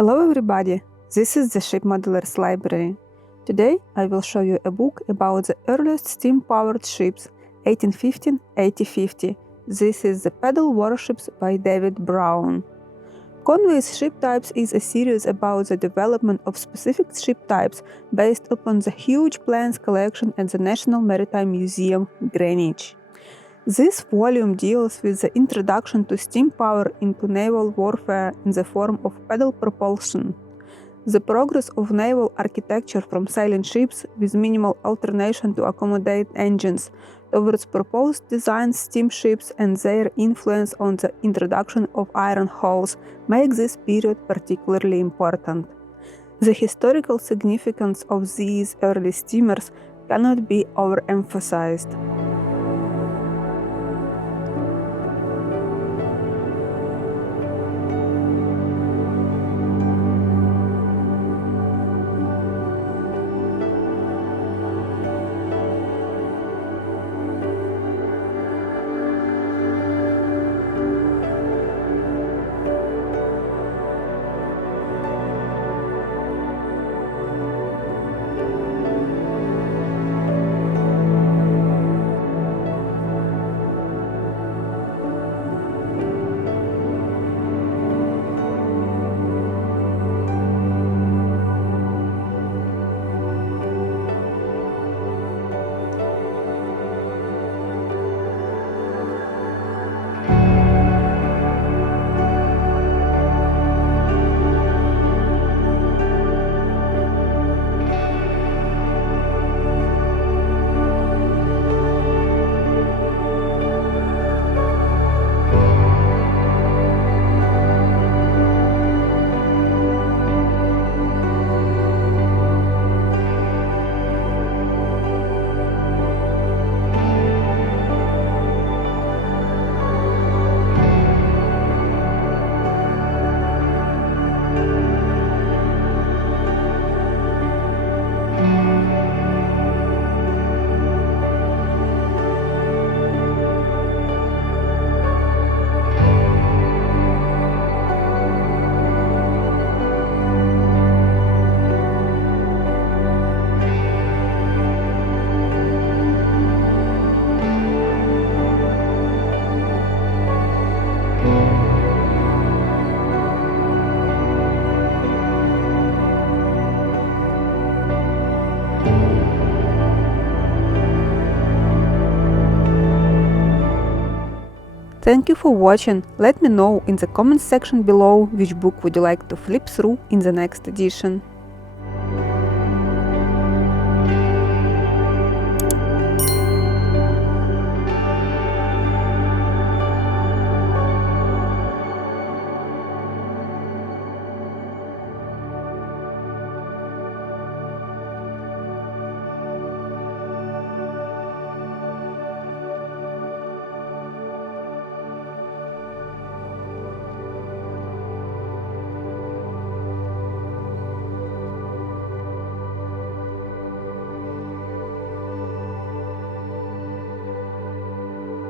Hello everybody, this is the Ship Modelers Library. Today I will show you a book about the earliest steam-powered ships 1815-1850. This is The Paddle Warships by David Brown. Conway's Ship Types is a series about the development of specific ship types based upon the huge plans collection at the National Maritime Museum, Greenwich. This volume deals with the introduction to steam power into naval warfare in the form of paddle propulsion, the progress of naval architecture from sailing ships with minimal alternation to accommodate engines towards proposed designed steamships, and their influence on the introduction of iron hulls make this period particularly important. The historical significance of these early steamers cannot be overemphasized. Thank you for watching. Let me know in the comments section below which book would you like to flip through in the next edition.